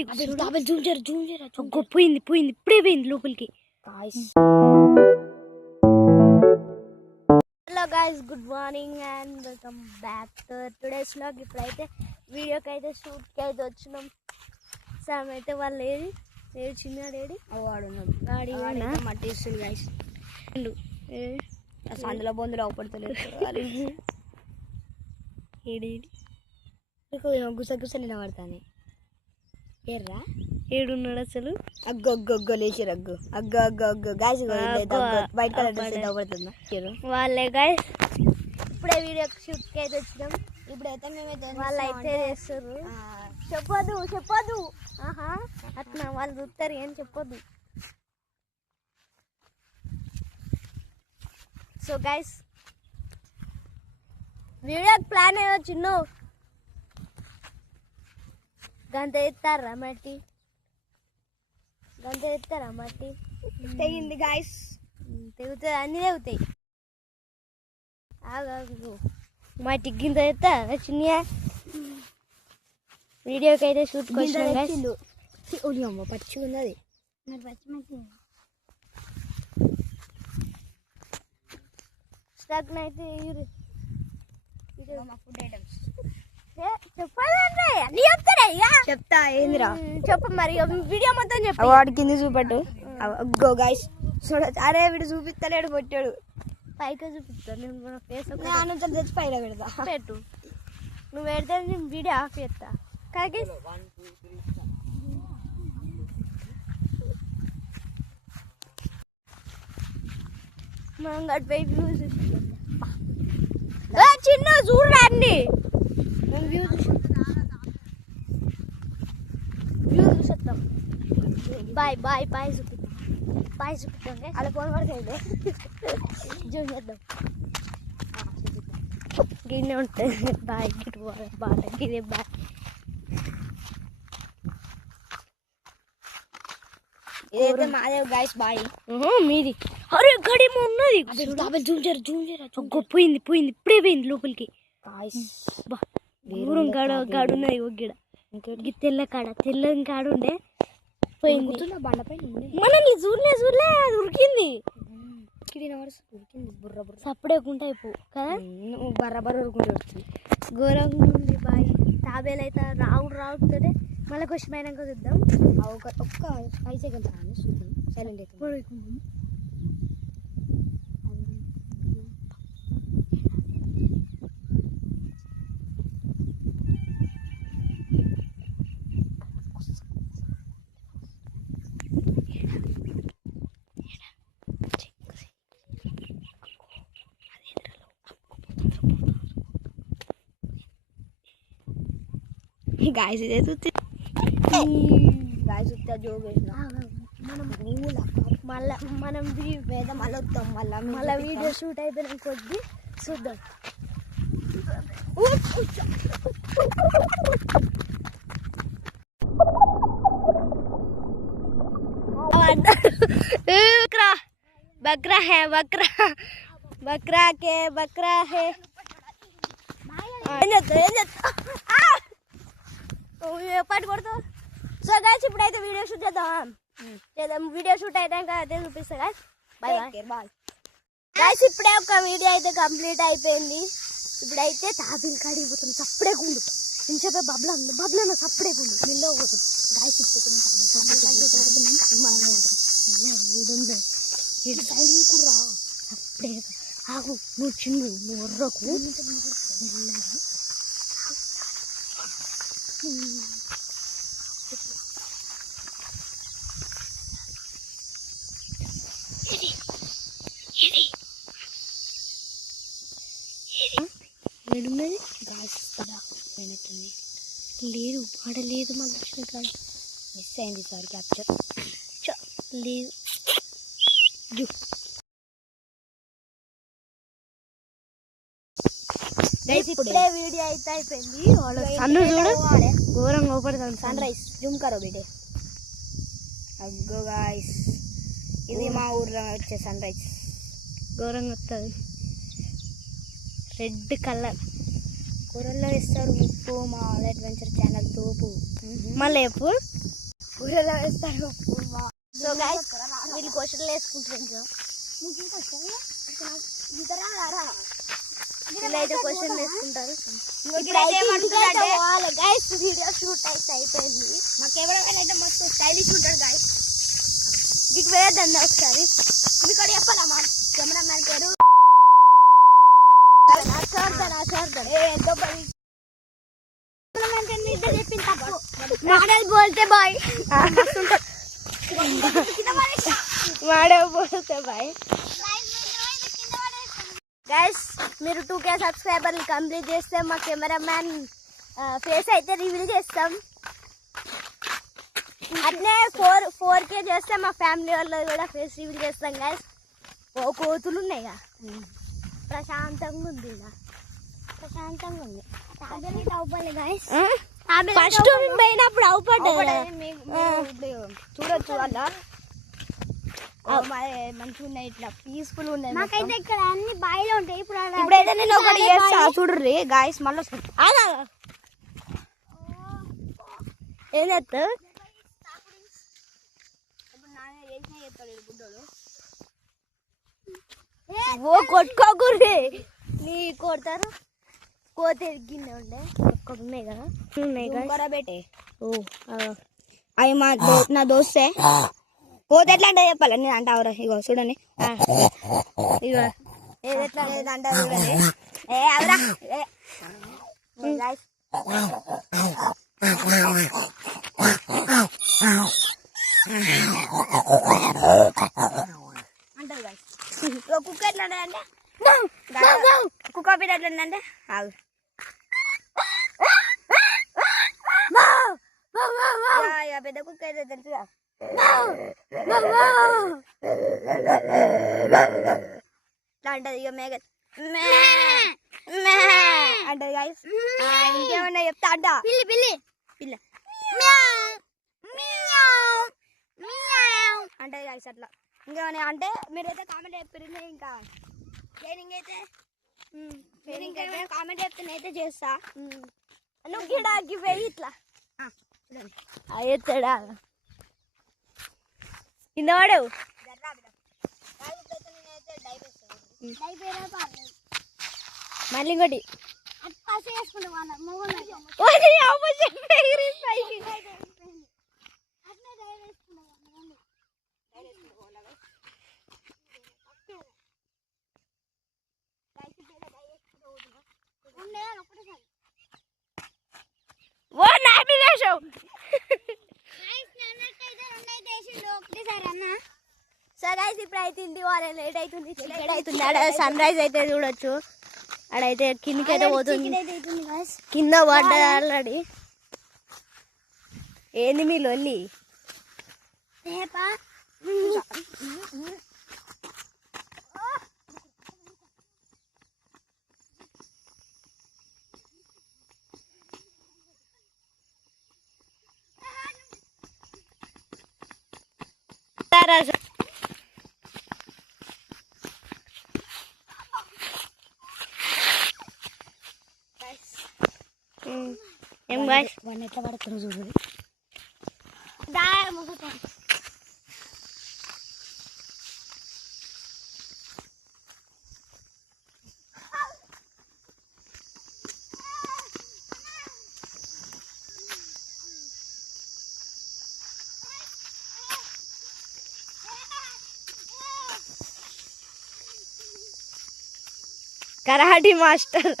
ఉన్నది. పోయింది పోయింది ఇప్పుడే పోయింది లోపలికి. Hello guys, good morning and welcome back to today's vlog. ఇప్పుడైతే వీడియోకి అయితే షూట్కి అయితే వచ్చినాం. సామ్ అయితే వాళ్ళు ఏది చిన్నాడేడి వాడున్నాడు మట్టి ఇస్తుంది గాయస్. అందులో బొందులు అవపడతలేదు. ఏడి గుసగుస నిలబడతాను. ఎర్రా ఏడున్నాడు అసలు? అగ్గు అగ్గు అగ్గు లేచిరు. అగ్గు అగ్గు అగ్గు అగ్గు గాయస్ బయట అవపడుతుందా వాళ్ళే గాయస్. ఇప్పుడే వీడియో షూట్కి అయితే వచ్చినాం. ఇప్పుడైతే మేమైతే వాళ్ళు అయితే చేస్తారు. చెప్పొద్దు చెప్పొద్దు, ఆహా అట్లా వాళ్ళు చూస్తారు ఏం చెప్పొద్దు. సో గైస్ వీడియోకి ప్లాన్ ఏమో చిన్న గంత ఎత్తారా మట్టి, గంత ఎత్తారా మట్టి తెగింది గాయస్. తెగుతాయి, అన్నీ తెగుతాయి. మట్టి గింత ఎత్తా చిన్న వీడియోకి అయితే షూట్ వచ్చిండు. పచ్చి ఉంది అది. స్టక్ అయితే ఫుడ్ ఐటమ్స్ చెప్పాలంటే అన్ని చెప్తారా? చెప్తా ఏందిరా చెప్పు మరి, వీడియో మొత్తం చెప్పు. వాడి కింద చూపట్టు. అగ్గో గాయస్ చూడ. అరే వీడు చూపిస్తలేడు, పొట్టాడు. పైకి చూపిస్తాను నేను కూడా ఫేస్ నుంచి తెచ్చి పైన పెడతా. పెట్టు, నువ్వు పెడితే నేను వీడియో ఆఫ్ చేస్తా. కాకి మనం గడిపోయి వ్యూ చిన్న చూడండి. వ్యూ చూసేస్తాం. బాయ్ బాయ్ బాయ్ చూపిస్తాం. బాయ్ చూపిస్తాం. అలా ఫోన్ పడుతుంది. జూమ్ చేద్దాం. గిన్నె ఉంటుంది. బాయ్ గిట్ బాట గిరే బాయ్. ఇదైతే మాదే గాయస్. బాయ్ మీది. అరే గడిమ ఉన్నది. పోయింది పోయింది ఇప్పుడే పోయింది లోపలికి. దూరం కాడున్నది ఒగ్గిడ. తెల్ల కాడ తెల్లని కాడ ఉండే పోయింది. బండపైన మనం చూడలే అది ఉరికింది. ఉరికింది బుర్ర బుర్ర సప్పుడేకుంటా అయిపో కదా. బర్ర ఉరుకుంటూ వచ్చింది. ఘోరంగా ఉంది బాయ్. తాబేలు అయితే రావుతుంది. మళ్ళీ క్వశ్చన్ అయినాక చూద్దాం. ఒక్క 5 సెకండ్స్ చూద్దాం. సైలెంట్ అయితే గాయస్. ఇదే చూస్తే గాయస్ చూస్తే జోక్ వేసిన మళ్ళీ మనం వేద మళ్ళీ వస్తాం. మళ్ళీ వీడియో షూట్ అయిపోయిన కొద్ది చూద్దాం. बकरा है बकरा बकरा के बकरा है. పట్టుకొడుతూ. సో గైస్ ఇప్పుడైతే వీడియో షూట్ చేద్దాం. వీడియో షూట్ అయినాక అదే చూపిస్తా గైస్. Bye bye guys. ఇప్పుడే ఒక వీడియో అయితే కంప్లీట్ అయిపోయింది. ఇప్పుడైతే తాబేలు కాడికి పోతాం. సప్పుడే గుండు ఇంచేపే బబ్లన్న సప్పుడే గుండు నిల్లో పోతుంది గాయస్. ఇటు సైడ్ కుర్రా సప్పుడే ఆగు. నువ్వు చిన్ను నువ్వు ఎర్రకు ఏడున్నది గాయస్. పోయినట్టుంది. లేదు ఆడలేదు. మాకు వచ్చిన కాదు మిస్ అయింది సార్ క్యాప్చర్. లేదు ఇప్పుడే వీడియో అయితే అయిపోయింది. అన్ను చూడు ఘోరంగా ఓపడుతుంది. సన్ రైజ్ జూమ్ కరో బేటే. అగ్గో గాయస్ ఇది మా ఊర్లో వచ్చే సన్ రైజ్. ఘోరంగా వస్తుంది. రెడ్ కలర్ కూరల్లో వేస్తారు. ఉప్పు మా ఆల్ అడ్వెంచర్ ఛానల్ తోపు. మళ్ళీ ఎప్పుడు కూరలో వేస్తారు. సో గైస్ వీళ్ళు క్వశ్చన్లు వేసుకుంటారు. వీళ్ళైతే క్వశ్చన్ వేసుకుంటారు. గైస్ వీడియో షూట్ అయితే అయిపోయింది. మా కెమెరామెన్ అయితే మస్తు స్టైలిష్ ఉంటాడు గైస్. మీకు వేయద్దండి ఒకసారి. మీకు కూడా చెప్పాలా మా కెమెరామెన్ పేరు? మోడల్ బోల్తే బాయ్. మోడల్ బోల్తే బాయ్. గైస్ మీరు 2K సబ్స్క్రైబర్లు కంప్లీట్ చేస్తే మా కెమెరామ్యాన్ ఫేస్ అయితే రివీల్ చేస్తాం. అట్లే 4K చేస్తే మా ఫ్యామిలీ వాళ్ళు కూడా ఫేస్ రివీల్ చేస్తాం. గైస్ కోతులు ఉన్నాయిగా, ప్రశాంతంగా ఉంది. ప్రశాంతంగా ఉంది. ఫస్ట్ పోయినప్పుడు అవుపడ్డా చూడొచ్చు వాళ్ళ మంచిగా ఉన్నాయి, ఇట్లా పీస్ఫుల్ ఉన్నాయి. నాకైతే ఇక్కడ అన్ని బాయిలో ఉంటాయి. ఇప్పుడైతే నేను ఒకటి చేస్తా చూడర్రి గాయస్. మళ్ళీ ఏం చేస్తా ఓ కొట్టుకోకూరి నీ కొడతారు. కోత ఎరిగిందే ఉండే ఒక్కటి ఉన్నాయి కదా, ఉన్నాయి కదా బేటే. ఓ అవి నా దోస్తే పోతే ఎట్లా అంటే చెప్పాలి నేను అంటావురా. ఇగో చూడండి, ఇగో ఎట్లా అంటా చూడండి. ఏ అవరా అంటారు. కుక్క ఎట్లా అంటే కుక్క పిల్ల ఎట్లా అంటే ఆగు. పెద్ద కుక్క అయితే తెలుసుగా అంటది. ఇక మేఘ అంటది గాయస్. ఇంకేమన్నా చెప్తా అంట పిల్లి పిల్లి పిల్ల అంటది గాయస్. అట్లా ఇంకేమన్నా అంటే మీరైతే కామెంట్ చెప్పారు. ఇంకా ట్రైనింగ్ అయితే ట్రైనింగ్ అయితే కామెంట్ చెప్తే నేనైతే చేస్తా. నువ్వు గిడాకి పోయి ఇట్లా చూడండి ఎత్తడా కింద వాడవు. మళ్ళీ ఇంకోటి ఓ నామినేషన్. సో గైస్ ఇప్పుడు అయితే ఇంటి వాళ్ళ లేట్ అవుతుంది, లేట్ అవుతుంది. ఆడ సన్ రైజ్ అయితే చూడొచ్చు. ఆడైతే కిందకి అయితే పోతుంది. కింద పడ్డది ఆల్రెడీ. ఏంది మీ లొల్లి? ఏం గాయస్ వన్ ఎట్లా పడుతుంది చూడు. Karate master.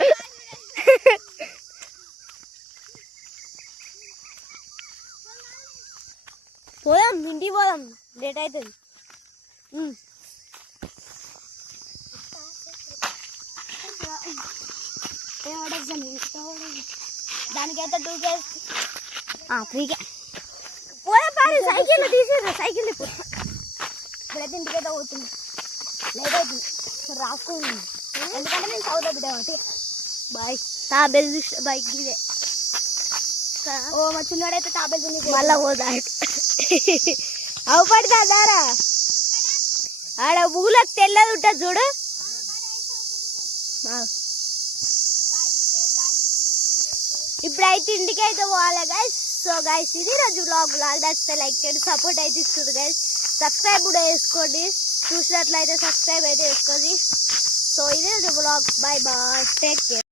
పోదాం ఇంటికి పోదాం, లేట్ అవుతుంది. దానికైతే 2K 3K పోదాం. పారి సైకిల్ తీసేదా, సైకిల్ ఇప్పుడైతే ఇంటికైతే పోతుంది. లేట్ అవుతుంది రాసుకోండి, ఎందుకంటే నేను చదువుతా బిడ్డ కాబట్టి. బాయ్ తాబేలు బైక్ ఇదే. ఓ మా చిన్నవాడైతే తాబేలు తిని మళ్ళా పోదా అవు పడతా దారా. ఆడ ఊళ్ళకి తెల్లది ఉంటుంది చూడు. ఇప్పుడైతే ఇంటికి అయితే పోవాలి గైస్. సో గైస్ ఇది రోజు బ్లాగ్ నచ్చితే లైక్ చేయండి, సపోర్ట్ అయితే ఇస్తుంది గైస్. సబ్స్క్రైబ్ కూడా చేసుకోండి, చూసినట్లయితే సబ్స్క్రైబ్ అయితే చేసుకోండి. సో ఇది రోజు blog. Bye bye, take care.